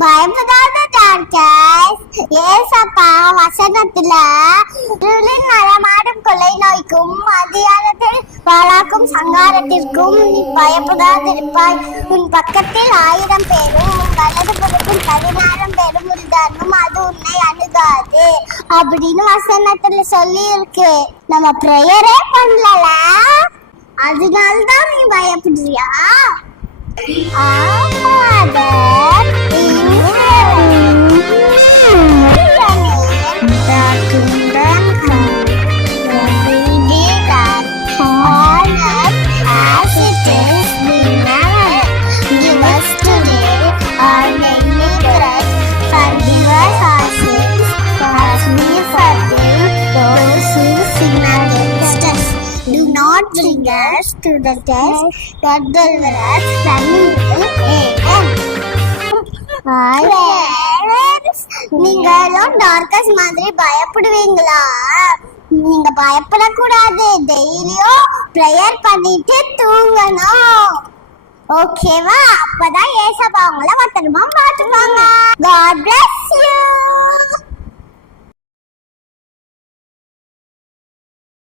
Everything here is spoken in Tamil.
பயப்படாத டாக்டர்ஸ். ஏசப்பா வசனத்துல நடமாடும் கொலை நோய்க்கும் மதியானத்தில் வாளாக்கும் சங்காரத்திற்கும் நீ பயப்படாதிருப்பாய். உன் பக்கத்தில் 1000 பேரும் உன் வலது புறத்தில் 16 பேரும் இருந்தாலும் அது உன்னை அணுகாது அப்படின்னு வசனத்துல சொல்லி இருக்கு. நம்ம பிரேயரே பண்ணல, அதனால்தான் நீ பயப்படுறியா? Bring us to the test, but deliver us from evil. நீங்களும் டார்கஸ் மாதிரி பயப்படுவீங்களா? நீங்க பயப்படக்கூடாது. டெய்லியும் பிரேயர் பண்ணிட்டு தூங்கணும், ஓகேவா? அப்பதான் ஏசப்பா உங்களை பத்திரமா பார்த்துப்பாங்க. God bless you.